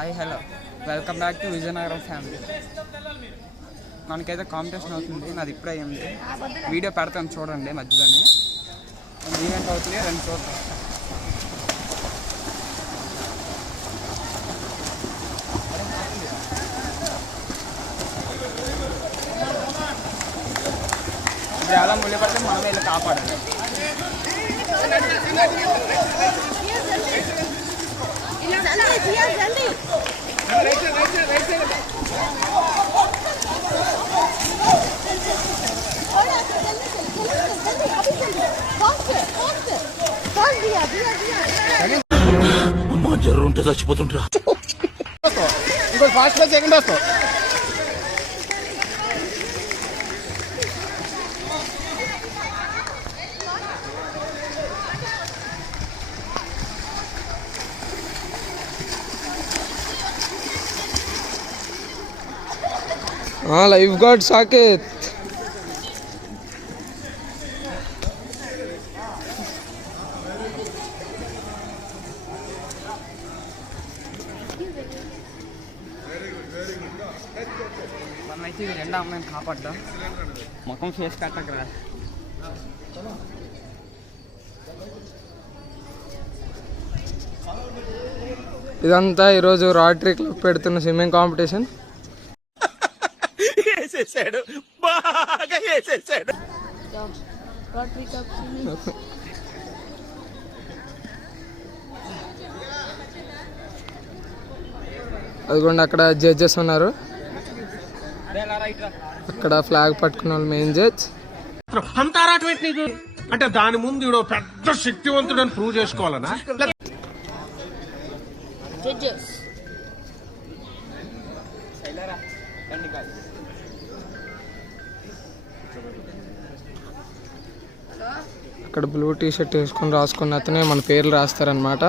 Hi hello welcome back to Vizianagaram family. మనకైతే competition అవుతుంది, నాది ఇప్పుడే అయ్యింది. వీడియో పెడతాను చూడండి, మధ్యలోనే ఈవెంట్ అవుతుంది, రెండు చూద్దాం. ఇప్పుడు ఎలా ముళ్ళు పడితే మనమే వెళ్ళి కాపాడాలి. జ్వరం ఉంటే చచ్చిపోతుంటా. ఇంకో ఫాస్ట్ గా సెకండ్ వస్తావు. Life guard Saketh. మనమైతే ఇది రెండో అమ్మాయిని కాపాడ్డాం. ముఖం ఫేస్ కట్టకరా. ఇదంతా ఈరోజు రాటరీ క్లబ్ పెడుతున్న స్విమ్మింగ్ కాంపిటీషన్. వేసేసాడు, బాగా వేసేసాడు. అదిగోండి అక్కడ జడ్జెస్ ఉన్నారు. అక్కడ ఫ్లాగ్ పట్టుకున్న వాళ్ళు మెయిన్ జడ్జ్. అంటే దాని ముందు ఈడో పెద్ద శక్తివంతుడు అని ప్రూవ్ చేసుకోవాలనా? అక్కడ బ్లూ టీ షర్ట్ వేసుకొని రాసుకున్న అతనే మన పేర్లు రాస్తారనమాట,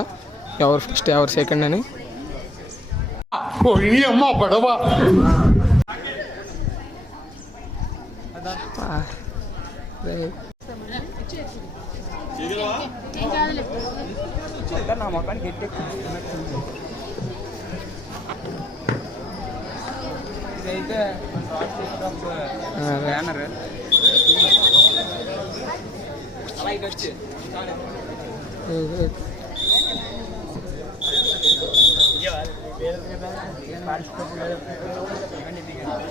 ఎవరు ఫస్ట్ ఎవరు సెకండ్ అని. నా మొక్కని గట్టి ఇదైతే బ్యానర్ అలా ఇది వచ్చి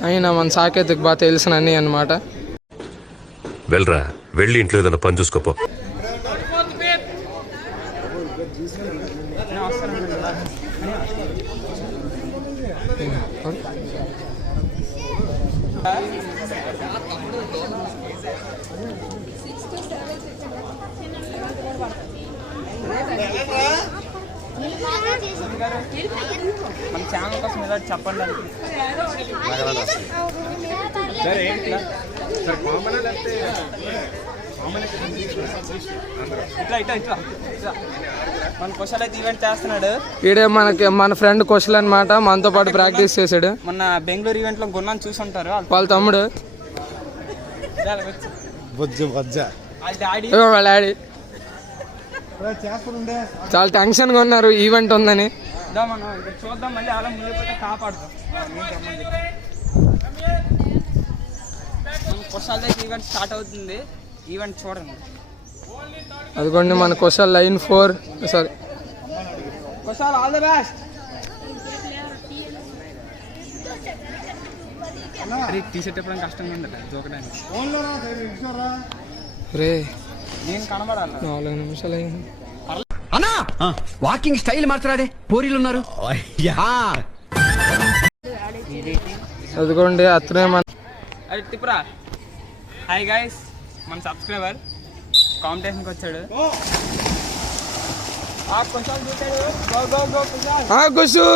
అయినా మన సాకేత్కి బాగా తెలిసిన అన్నీ అనమాట. వెళ్ళరా, వెళ్ళి ఇంట్లో ఏదైనా పని చూసుకోపో. మన ఛానల్ కోసం ఇలా చెప్పండి. మన కుశల్ అయితే ఈవెంట్ చేస్తున్నాడు. ఈడే మన ఫ్రెండ్ కుశల్ అనమాట, మనతో పాటు ప్రాక్టీస్ చేశాడు. మొన్న బెంగళూరు ఈవెంట్ లో గున్నాను చూసుంటారు. వాళ్ళ తమ్ముడు వాళ్ళ డాడీ చాలా టెన్షన్ గా ఉన్నారు ఈవెంట్ ఉందని. మనం ఇక్కడ చూద్దాం, మళ్ళీ అలా ముందు పోతే కాపాడుతాం. మన కుశల్ అయితే ఈవెంట్ స్టార్ట్ అవుతుంది, ఈవెంట్ చూడండి. అదిగోండి మన Kushal line 4. Sorry Kushal, all the best. T-shirt ఎప్పుడు కష్టంగా ఉండదు దూకడానికి. రే నేను కనబడాలి. 4 నిమిషాలు అయింది. అన్నా వాకింగ్ స్టైల్ మార్చరాదే, పోరీలు ఉన్నారు. అదిగోండి అతనే మన అరే తిప్పురా. హాయ్ గైస్, మన సబ్స్క్రైబర్ కాంపిటీషన్కి వచ్చాడు. కొంచెం చూసాడు. కుసు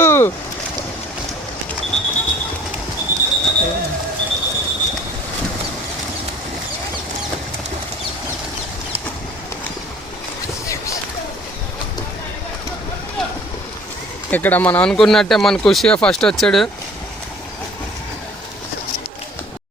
ఇక్కడ మనం అనుకున్నట్టే మన ఖుషిగా ఫస్ట్ వచ్చాడు.